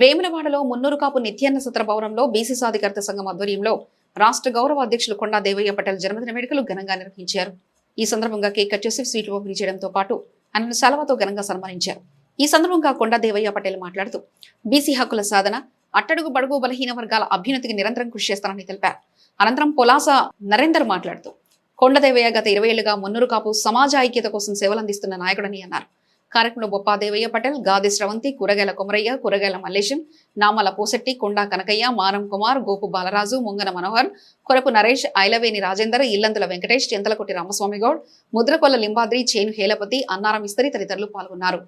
వేములవాడలో మున్నూరు కాపు నిత్యాన్న సత్ర భవనంలో బీసీ సాధికారత సంఘం ఆధ్వర్యంలో రాష్ట్ర గౌరవ అధ్యక్షులు కొండా దేవయ్య పటేల్ జన్మదిన వేడుకలు ఘనంగా నిర్వహించారు. ఈ సందర్భంగా కేక్ కట్ చేసి స్వీట్లు పంపిణీ చేయడంతో పాటు ఆయనను సెలవుతో ఘనంగా సన్మానించారు. ఈ సందర్భంగా కొండా దేవయ్య పటేల్ మాట్లాడుతూ బీసీ హక్కుల సాధన, అట్టడుగు బడుగు బలహీన వర్గాల అభ్యున్నతికి నిరంతరం కృషి చేస్తానని తెలిపారు. అనంతరం పొలాస నరేందర్ మాట్లాడుతూ కొండదేవయ్య గత 20 ఏళ్లుగా మున్నూరు కాపు సమాజ ఐక్యత కోసం సేవలందిస్తున్న నాయకుడని అన్నారు. కార్యక్రమంలో బొప్పా దేవయ్య పటేల్, గాది శ్రవంతి, కూరగాయల కొమరయ్య, కూరగాయల మల్లేశం, నామల పోసెట్టి, కొండా కనకయ్య, మారం కుమార్, గోపు బాలరాజు, ముంగన మనోహర్, కొరకు నరేష్, ఐలవేని రాజేందర్, ఇల్లందుల వెంకటేష్, చింతలకొట్టి రామస్వామి గౌడ్, ముద్రకొల్ల లింబాద్రి, చేను హేలపతి, అన్నారం ఇస్తరి తదితరులు పాల్గొన్నారు.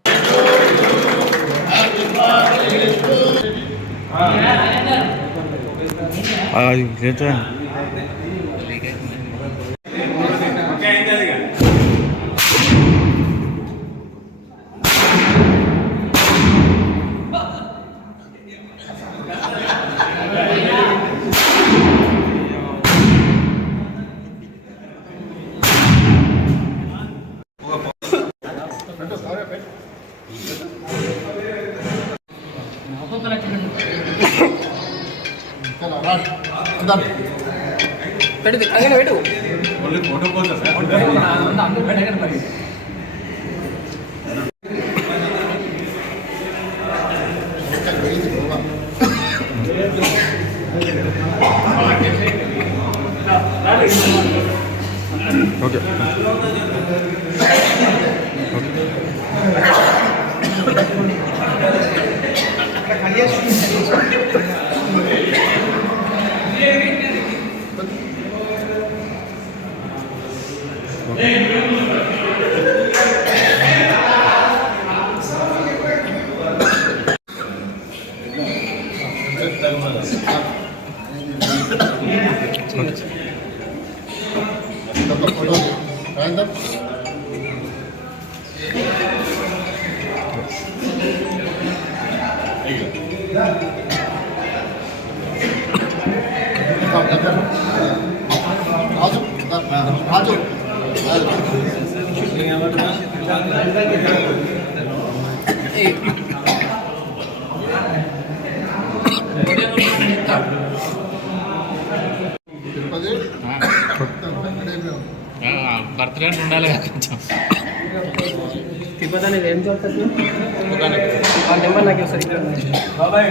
బర్త్డే ఉండాలి కొంచెం తిప్పదా నేను ఏం చూస్తుంది ఆ నెంబర్ నాకు ఒకసారి బాబాయ్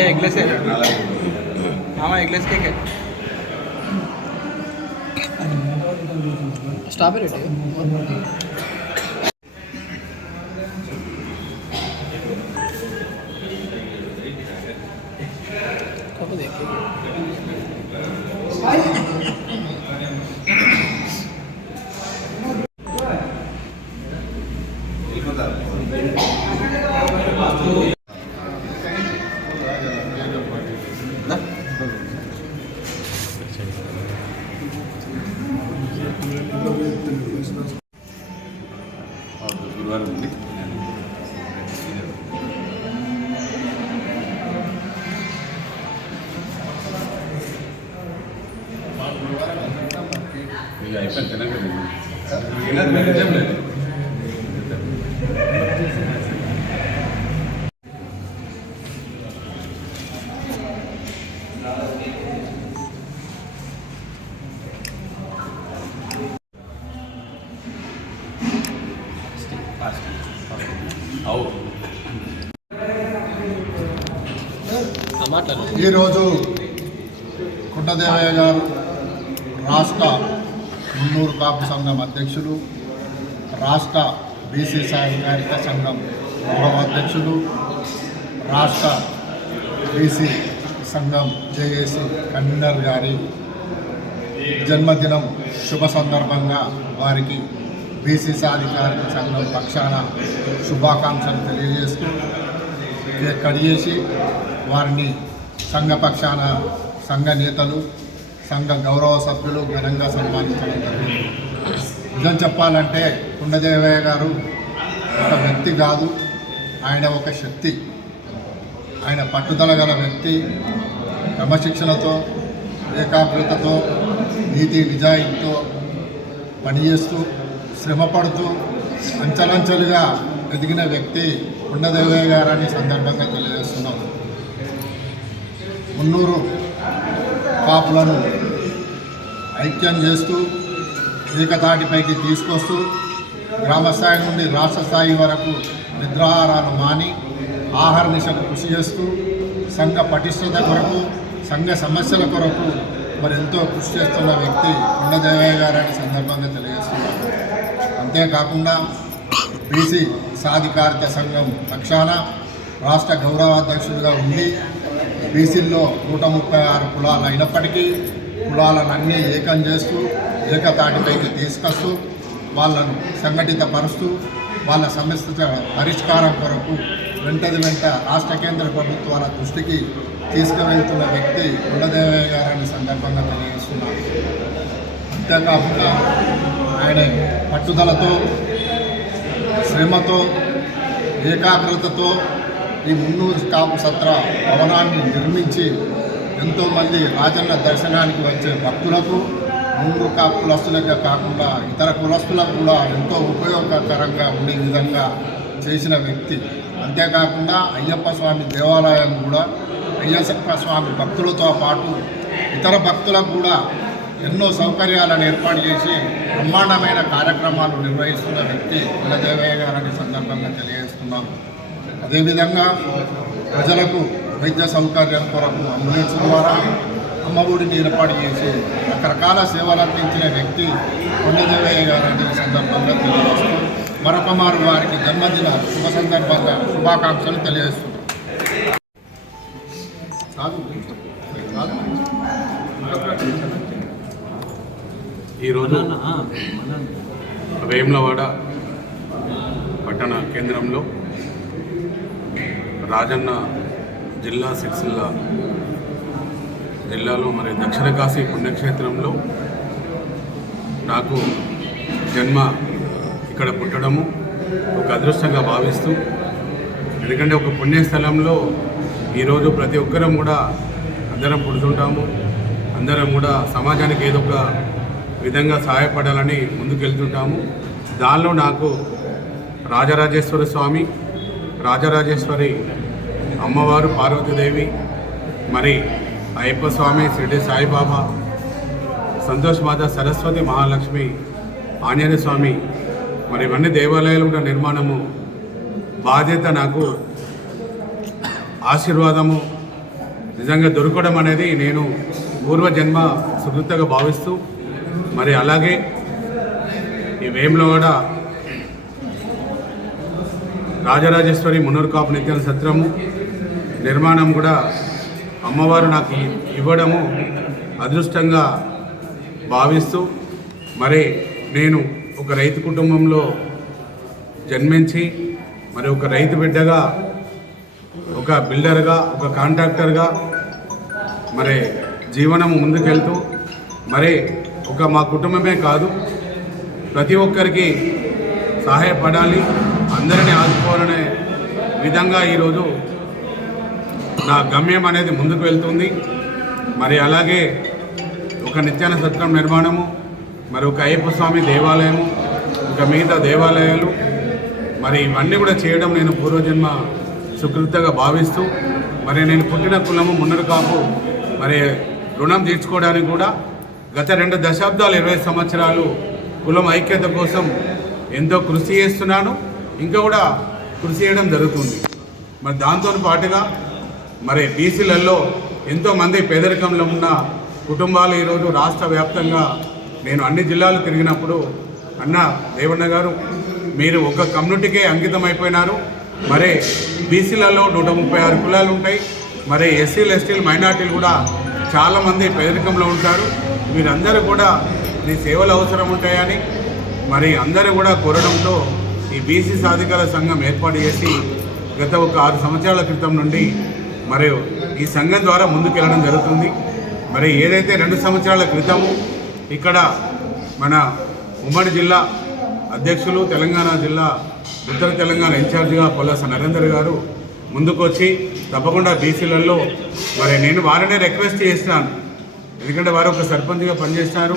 एगलेस है मामा एगलेस केक है स्ट्रॉबेरी फोटो देखिए గురువారం ఉంది. అయిపోయింది తినక ఈరోజు కొండదేవయ్య గారు రాష్ట్ర మున్నూరు కాపు సంఘం అధ్యక్షులు, రాష్ట్ర బీసీ సాధికారిత సంఘం గౌరవ అధ్యక్షులు, రాష్ట్ర బీసీ సంఘం జేఏసీ కన్వీనర్ గారి జన్మదినం శుభ సందర్భంగా వారికి బీసీ సాధికారిక సంఘం పక్షాన శుభాకాంక్షలు తెలియజేస్తూ కేక్ కట్ చేసి వారిని సంఘ పక్షాన సంఘ నేతలు సంఘ గౌరవ సభ్యులు ఘనంగా సన్మానించడం జరిగింది. నిజం చెప్పాలంటే కుండదేవయ్య గారు ఒక వ్యక్తి కాదు, ఆయన ఒక శక్తి. ఆయన పట్టుదల గల వ్యక్తి, క్రమశిక్షణతో ఏకాగ్రతతో నీతి నిజాయితీతో పనిచేస్తూ శ్రమపడుతూ అంచెలంచెలుగా ఎదిగిన వ్యక్తి కుండదేవయ్య గారని సందర్భంగా తెలియజేస్తున్నాం. మున్నూరు కాపులను ఐక్యం చేస్తూ ఏకతాటిపైకి తీసుకొస్తూ గ్రామస్థాయి నుండి రాష్ట్ర స్థాయి వరకు నిద్రాహారాలు మాని ఆహార నిశకు కృషి చేస్తూ సంఘ పటిష్టత కొరకు సంఘ సమస్యల కొరకు మరి ఎంతో కృషి చేస్తున్న వ్యక్తి కుండదేవయ్య గారని సందర్భంగా తెలియజేస్తున్నారు. అంతేకాకుండా బీసీ సాధికారిత సంఘం పక్షాన రాష్ట్ర గౌరవాధ్యక్షుడిగా ఉండి బీసీల్లో 136 కులాలు అయినప్పటికీ కులాలన్నీ ఏకం చేస్తూ ఏకతాటిపైకి తీసుకొస్తూ వాళ్ళను సంఘటితపరుస్తూ వాళ్ళ సమస్య పరిష్కారం కొరకు వెంట రాష్ట్ర కేంద్ర ప్రభుత్వాల దృష్టికి తీసుకువెళ్తున్న వ్యక్తి కుండదేవయ్య గారని సందర్భంగా తెలియజేస్తున్నారు. అంతేకాకుండా ఆయన పట్టుదలతో శ్రమతో ఏకాగ్రతతో ఈ మున్నూరు కాపు సత్ర భవనాన్ని నిర్మించి ఎంతోమంది రాజన్న దర్శనానికి వచ్చే భక్తులకు మున్నూరు కాపు కులస్తులకే కాకుండా ఇతర కులస్తులకు కూడా ఎంతో ఉపయోగకరంగా ఉండే విధంగా చేసిన వ్యక్తి. అంతేకాకుండా అయ్యప్ప స్వామి దేవాలయం కూడా అయ్యప్ప స్వామి భక్తులతో పాటు ఇతర భక్తులకు కూడా ఎన్నో సౌకర్యాలను ఏర్పాటు చేసి బ్రహ్మాండమైన కార్యక్రమాలు నిర్వహిస్తున్న వ్యక్తి కుండదేవయ్య గారని సందర్భంగా తెలియజేస్తున్నాను. అదేవిధంగా ప్రజలకు వైద్య సౌకర్యం కొరకు అంబులెన్స్ ద్వారా అమ్మఒడిని ఏర్పాటు చేసి రకరకాల సేవలు అందించిన వ్యక్తి కుండదేవయ్య గారని సందర్భంగా తెలియజేస్తూ మరొక మారు వారికి జన్మదిన శుభ సందర్భంగా శుభాకాంక్షలు తెలియజేస్తున్నాం. ఈరోజు వేములవాడ పట్టణ కేంద్రంలో రాజన్న జిల్లా సిరిసిల్ల జిల్లాలో మరి దక్షిణ కాశీ పుణ్యక్షేత్రంలో నాకు జన్మ ఇక్కడ పుట్టడము ఒక అదృష్టంగా భావిస్తూ, ఎందుకంటే ఒక పుణ్యస్థలంలో ఈరోజు ప్రతి ఒక్కరం కూడా అందరం పుడుతుంటాము, అందరం కూడా సమాజానికి ఏదో ఒక విధంగా సహాయపడాలని ముందుకెళ్తుంటాము. దానిలో నాకు రాజరాజేశ్వర స్వామి, రాజరాజేశ్వరి అమ్మవారు పార్వతీదేవి, మరి అయ్యప్ప స్వామి, షిరిడి సాయిబాబా, సంతోష్ మాత, సరస్వతి, మహాలక్ష్మి, ఆంజనేయ స్వామి, మరి ఇవన్నీ దేవాలయాలు కూడా నిర్మాణము బాధ్యత నాకు ఆశీర్వాదము నిజంగా దొరకడం అనేది నేను పూర్వజన్మ సుకృతంగా భావిస్తూ, మరి అలాగే ఈ వేములవాడ రాజరాజేశ్వరి మున్నూరు కాపు నిత్యాన సత్రము నిర్మాణం కూడా అమ్మవారు నాకు ఇవ్వడము అదృష్టంగా భావిస్తూ, మరి నేను ఒక రైతు కుటుంబంలో జన్మించి మరి ఒక రైతు బిడ్డగా, ఒక బిల్డర్గా, ఒక కాంట్రాక్టర్గా మరి జీవనం ముందుకెళ్తూ, మరి ఒక మా కుటుంబమే కాదు ప్రతి ఒక్కరికి సహాయపడాలి, అందరినీ ఆదుకోవాలనే విధంగా ఈరోజు నా గమ్యం అనేది ముందుకు వెళ్తుంది. మరి అలాగే ఒక నిత్యాన సత్రం నిర్మాణము, మరి ఒక అయ్యప్ప స్వామి దేవాలయము, ఇంకా మిగతా దేవాలయాలు, మరి ఇవన్నీ కూడా చేయడం నేను పూర్వజన్మ సుకృతంగా భావిస్తూ, మరి నేను పుట్టిన కులము మున్నూరు కాపు, మరి రుణం తీర్చుకోవడానికి కూడా గత 2 దశాబ్దాలు 20 సంవత్సరాలు కులం ఐక్యత కోసం ఎంతో కృషి చేస్తున్నాను, ఇంకా కూడా కృషి చేయడం జరుగుతుంది. మరి దాంతో పాటుగా మరి బీసీలలో ఎంతోమంది పేదరికంలో ఉన్న కుటుంబాలు ఈరోజు రాష్ట్ర వ్యాప్తంగా నేను అన్ని జిల్లాలు తిరిగినప్పుడు, అన్న దేవన్న గారు మీరు ఒక కమ్యూనిటీకే అంకితం అయిపోయినారు, మరి బీసీలలో 136 కులాలు ఉంటాయి, మరి ఎస్సీలు ఎస్టీలు మైనార్టీలు కూడా చాలామంది పేదరికంలో ఉంటారు, మీరందరూ కూడా నీ సేవలు అవసరం ఉంటాయని మరి అందరూ కూడా కోరడంతో ఈ బీసీ సాధికార సంఘం ఏర్పాటు చేసి గత ఒక 6 సంవత్సరాల క్రితం నుండి మరి ఈ సంఘం ద్వారా ముందుకెళ్ళడం జరుగుతుంది. మరి ఏదైతే 2 సంవత్సరాల క్రితము ఇక్కడ మన ఉమ్మడి జిల్లా అధ్యక్షులు తెలంగాణ జిల్లా ఉత్తర తెలంగాణ ఇన్ఛార్జిగా పొలాస నరేందర్ గారు ముందుకొచ్చి తప్పకుండా బీసీలలో మరి నేను వారినే రిక్వెస్ట్ చేస్తున్నాను, ఎందుకంటే వారు ఒక సర్పంచ్గా పనిచేస్తున్నారు.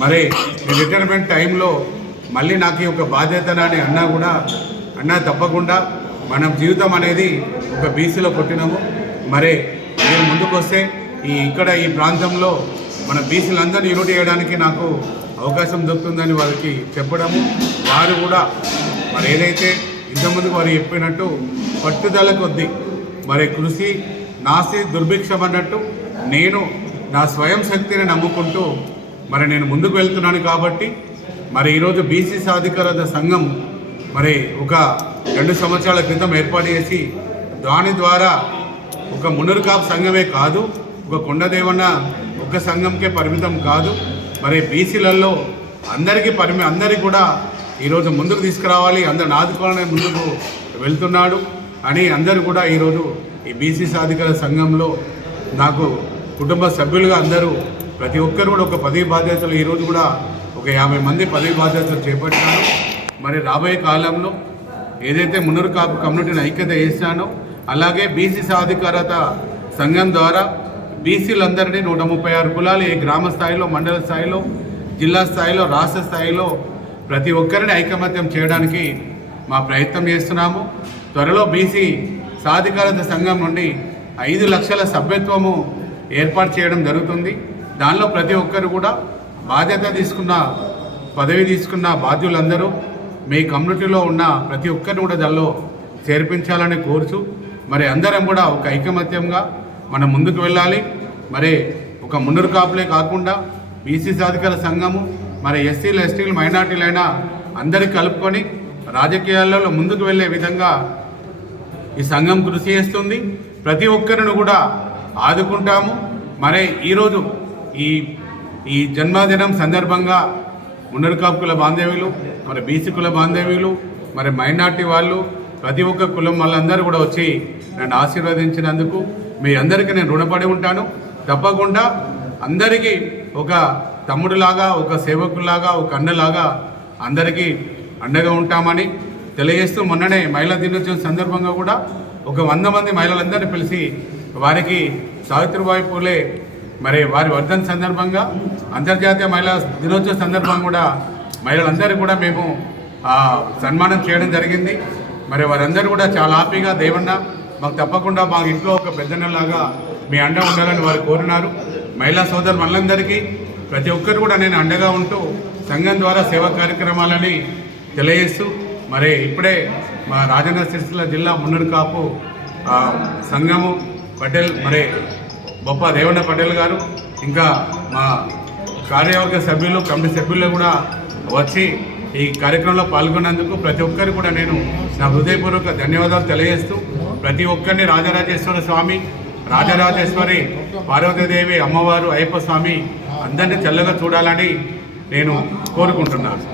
మరి రిటైర్మెంట్ టైంలో మళ్ళీ నాకు ఒక బాధ్యతనని అన్నా కూడా అన్నా తప్పకుండా మనం జీవితం అనేది ఒక బీసీలో పుట్టినాము. మరి నేను ముందుకు వస్తే ఇక్కడ ఈ ప్రాంతంలో మన బీసీలందరినీ యూనిట్ చేయడానికి నాకు అవకాశం దొరుకుతుందని వారికి చెప్పడము, వారు కూడా మరి ఏదైతే ఇంతకుముందు వారు చెప్పినట్టు పట్టుదల కొద్దీ మరి కృషి నాసి దుర్భిక్షం అన్నట్టు నేను నా స్వయం శక్తిని నమ్ముకుంటూ మరి నేను ముందుకు వెళ్తున్నాను. కాబట్టి మరి ఈరోజు బీసీ సాధికారత సంఘం మరి ఒక 2 సంవత్సరాల క్రితం ఏర్పాటు చేసి దాని ద్వారా ఒక మున్నూరు కాపు సంఘమే కాదు, ఒక కొండదేవన్న ఒక సంఘంకే పరిమితం కాదు, మరి బీసీలలో అందరికీ అందరికీ కూడా ఈరోజు ముందుకు తీసుకురావాలి, అందరిని ఆదుకోవాలని ముందుకు వెళ్తున్నాడు అని అందరూ కూడా ఈరోజు ఈ బీసీ సాధికార సంఘంలో నాకు కుటుంబ సభ్యులుగా అందరూ ప్రతి ఒక్కరు కూడా ఒక పదవి బాధ్యతలు ఈరోజు కూడా ఒక 50 మంది పదవి బాధ్యతలు చేపట్టారు. మరి రాబోయే కాలంలో ఏదైతే మున్నూరు కాపు కమ్యూనిటీని ఐక్యత చేశానో అలాగే బీసీ సాధికారత సంఘం ద్వారా బీసీలందరినీ 136 కులాలు ఈ గ్రామ స్థాయిలో, మండల స్థాయిలో, జిల్లా స్థాయిలో, రాష్ట్ర స్థాయిలో ప్రతి ఒక్కరిని ఐకమత్యం చేయడానికి మా ప్రయత్నం చేస్తున్నాము. త్వరలో బీసీ సాధికారత సంఘం నుండి 5 లక్షల సభ్యత్వము ఏర్పాటు చేయడం జరుగుతుంది. దానిలో ప్రతి ఒక్కరు కూడా బాధ్యత తీసుకున్న పదవి తీసుకున్న బాధ్యులందరూ మీ కమ్యూనిటీలో ఉన్న ప్రతి ఒక్కరిని కూడా దానిలో చేర్పించాలని కోరుచు మరి అందరం కూడా ఒక ఐకమత్యంగా మనం ముందుకు వెళ్ళాలి. మరి ఒక మున్నూరు కాపులే కాకుండా బీసీ సాధికార సంఘము మరి ఎస్సీలు, ఎస్టీలు, మైనార్టీలైనా అందరికీ కలుపుకొని రాజకీయాలలో ముందుకు వెళ్ళే విధంగా ఈ సంఘం కృషి చేస్తుంది. ప్రతి ఒక్కరిని కూడా ఆదుకుంటాము. మరి ఈరోజు ఈ జన్మదినం సందర్భంగా మున్నూరు కాపు కుల బాంధవ్యులు, మరి బీసీ కుల బాంధవ్యులు, మరి మైనార్టీ వాళ్ళు, ప్రతి ఒక్క కులం వాళ్ళందరూ కూడా వచ్చి నన్ను ఆశీర్వదించినందుకు మీ అందరికీ నేను రుణపడి ఉంటాను. తప్పకుండా అందరికీ ఒక తమ్ముడులాగా, ఒక సేవకులాగా, ఒక అన్నలాగా అందరికీ అండగా ఉంటామని తెలియజేస్తూ మొన్ననే మహిళా దినోత్సవం సందర్భంగా కూడా ఒక 100 మంది మహిళలందరినీ పిలిచి వారికి సావిత్రిబాయి పూలే మరి వారి వర్ధన్ సందర్భంగా అంతర్జాతీయ మహిళా దినోత్సవం సందర్భంగా కూడా మహిళలందరూ కూడా మేము సన్మానం చేయడం జరిగింది. మరి వారందరూ కూడా చాలా హ్యాపీగా దేవన్న మాకు తప్పకుండా మా ఇంట్లో ఒక పెద్దన్నలాగా మీ అండ ఉండాలని వారు కోరినారు. మహిళా సోదరు వాళ్ళందరికీ ప్రతి ఒక్కరు కూడా నేను అండగా ఉంటూ సంఘం ద్వారా సేవా కార్యక్రమాలని తెలియజేస్తూ మరి ఇప్పుడే మా రాజన్న సిరిసిల్ల జిల్లా మున్నూరు కాపు సంఘము పటేల్ మరి బొప్ప దేవన్న పటేల్ గారు ఇంకా మా కార్యవర్గ సభ్యులు, కమిటీ సభ్యులు కూడా వచ్చి ఈ కార్యక్రమంలో పాల్గొన్నందుకు ప్రతి ఒక్కరు కూడా నేను నా హృదయపూర్వక ధన్యవాదాలు తెలియజేస్తూ ప్రతి ఒక్కరిని రాజరాజేశ్వర స్వామి, రాజరాజేశ్వరి, పార్వతీదేవి, అమ్మవారు, అయ్యప్ప స్వామి అందరినీ చల్లగా చూడాలని నేను కోరుకుంటున్నాను.